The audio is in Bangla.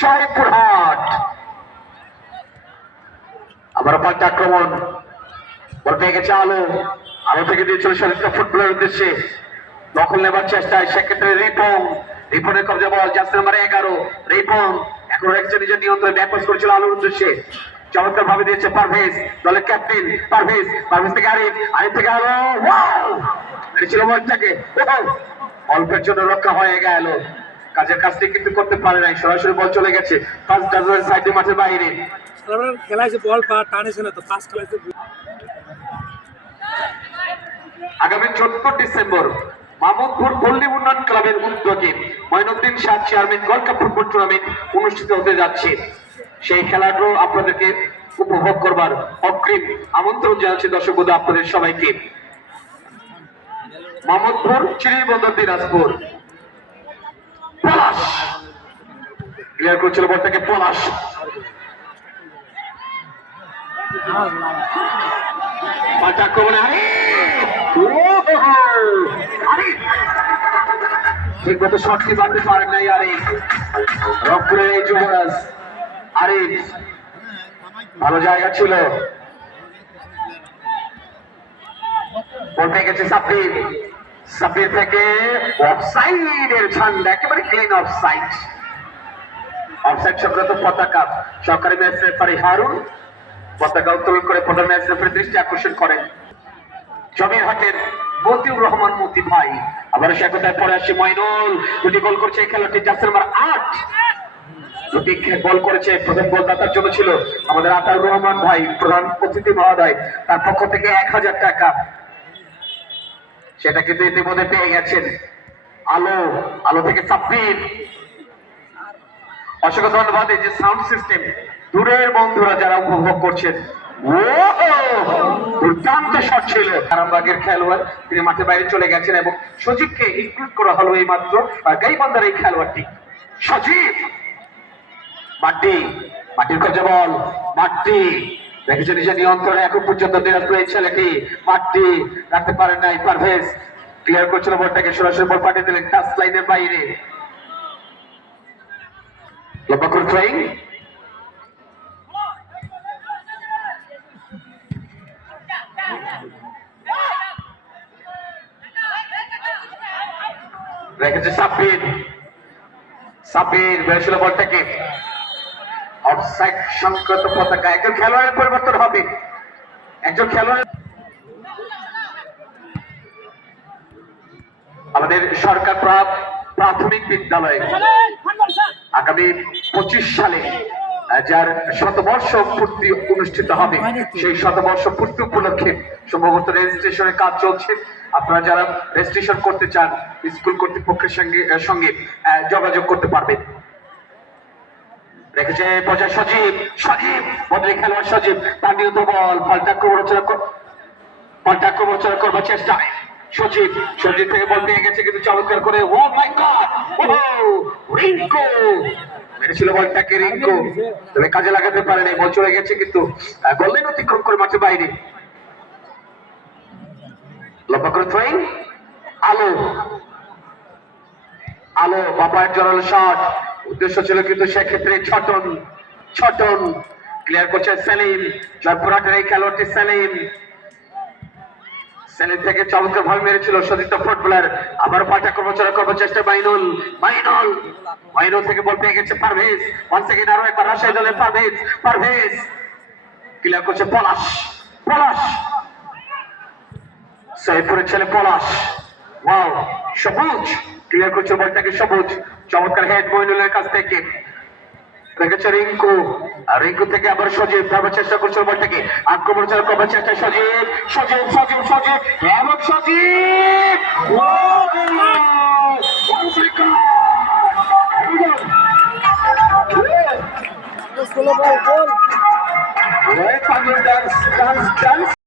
জয়পুরহাট। আবার পাল্টা আক্রমণ, বল পেয়ে গেছে আলো। আলো থেকে দিয়েছিল সতীর্থ ফুটবলের উদ্দেশ্যে, দখল নেবার চেষ্টায়, সেক্ষেত্রে রিপনের কবজা বল, জার্সি নাম্বার 11 রিপন এখন রেখেছে নিজের নিয়ন্ত্রণে, ব্যাকপাস করেছিল আলোর উদ্দেশ্যে, চমৎকার ভাবে দিয়েছে পারভেজ, দলের ক্যাপ্টেন পারভেজ থেকে আরিফ থেকে আলো, মেরেছিল বলটাকে, অল্পের জন্য রক্ষা হয়ে গেল, কাজের কাজটি কিন্তু করতে পারে নাই, সরাসরি বল চলে গেছে ফার্স্ট ডাজনের সাইডে মাঠের বাইরে। খেলাইছে বল পা টানেছে না তো, পাস খেলাইছে। আগামী 14 ডিসেম্বর মাহমুদপুর পল্লী উন্নয়ন ক্লাবের উদ্যোগে Moinuddin Shah chairman gold cup football tournament অনুষ্ঠিত হতে যাচ্ছে। সেই খেলাটা আপনাদেরকে উপভোগ করবার অগ্রিম আমন্ত্রণ জানাচ্ছি দর্শক বন্ধু আপনাদের সবাইকে। মাহমুদপুর চিরিবন্দর দিনাজপুর। পলাশ ক্লিয়ার করছিল বলটাকে, পলাশ পাল্টা আক্রমণে ঠিক মতো শটটি বাঁধতে পারেন নাই আরিফ, রংপুরের এই যুবরাজ আরিফ, ভালো জায়গা ছিল, বলতে গেছে সাব্বির, সাব্বির থেকে অফসাইডের ঝান্ডা, একেবারে ক্লিন অফসাইড, অফসাইড সংক্রান্ত পতাকা সরকারি ম্যাচ রেফারি হারুন পতাকা উত্তোলন করে প্রধান ম্যাচ রেফারির দৃষ্টি আকর্ষণ করেন জমিরহাটের মতিউর রহমান মতি ভাই। আবার সে কথায় পরে আসছে মঈনুল, দুটি গোল করছে এই খেলাটি, জার্সি নাম্বার 8 দুটি গোল করেছে, প্রথম গোল দাতার জন্য ছিল আমাদের আতাউর রহমান ভাই, প্রধান অতিথি মহোদয়, তার পক্ষ থেকে 1000 টাকা, সেটা কিন্তু ইতিমধ্যে পেয়ে গেছেন আলো, আলো থেকে সাব্বির। অসংখ্য ধন্যবাদ। এই যে সাউন্ড সিস্টেম দূরের বন্ধুরা যারা উপভোগ করছেন, দুর্দান্ত শট ছিল, আরামবাগের খেলোয়াড়, তিনি মাঠে বাইরে চলে গেছেন এবং সজীবকে ইনক্লুড করা হলো এই মাত্র গাইবান্ধার এই খেলোয়াড়টি সজীব। মাটির কবজা বল, মাটি দেখেছে নিজের নিয়ন্ত্রণে, এখন পর্যন্ত দিনাজপুর এই ছেলেটি মাটি রাখতে পারেন নাই, পারভেজ ক্লিয়ার করছিল বলটাকে, সরাসরি বল পাঠিয়ে দিলেন টাচ লাইনের বাইরে, লম্বা করে থ্রোয়িং, রেখেছে সাব্বির, সাব্বির বেড়েছিল বলটাকে, অফসাইড সংক্রান্ত পতাকা, একজন খেলোয়াড়ের পরিবর্তন হবে, একজন খেলোয়াড়। আমাদের সরকার প্রাথমিক বিদ্যালয়ে আগামী 25 সালে যার শতবর্ষ পূর্তি অনুষ্ঠিত হবে, সেই শতবর্ষ পূর্তি উপলক্ষে সম্ভবত রেজিস্ট্রেশনের কাজ চলছে। আপনারা যারা রেজিস্ট্রেশন করতে চান স্কুল কর্তৃপক্ষের সঙ্গে যোগাযোগ করতে পারবেন। রেখেছে পর্যায়ে সজীব, সজীব বদলি খেলোয়াড় সজীব, তার নিয়ত বল, পাল্টা আক্রমণ করবার চেষ্টায় সজীব, সজীব থেকে বল পেয়ে গেছে কিন্তু চমৎকার করে, ও মাই গড, রিঙ্কু মেরেছিল বলটাকে, রিঙ্কু তবে কাজে লাগাতে পারেনি, বল চলে গেছে কিন্তু গোললাইন অতিক্রম করে মাঠের বাইরে, লম্বা করে থ্রোয়িং, আলো, আলো বাপায়ের জোরালো শট, উদ্দেশ্য ছিল কিন্তু সেক্ষেত্রে ছটন ক্লিয়ার করছে সেলিম, জয়পুরহাটের এই খেলোয়াড়টি সেলিম থেকে চমৎকার ভাবে মেরেছিল সতীর্থ ফুটবলার, আবার পাল্টা করবার চেষ্টা মাইনুল থেকে বল পেয়ে গেছে পারভেজ, ওয়ান সেকেন্ড আরো একবার রাজশাহী দলের পারভেজ ক্লিয়ার করছে পলাশ, সৈয়দপুরের ছেলে পলাশ, ওয়াও সবুজ ক্লিয়ার করছে বলটাকে, সবুজ চমৎকার হেড মইনুলের কাছ থেকে, রেখেছে রিঙ্কু, আর রিঙ্কু থেকে আবার সজীব ভাবার চেষ্টা করছে বলটাকে, আক্রমণ করবার চেষ্টা সজীব এবং সজীব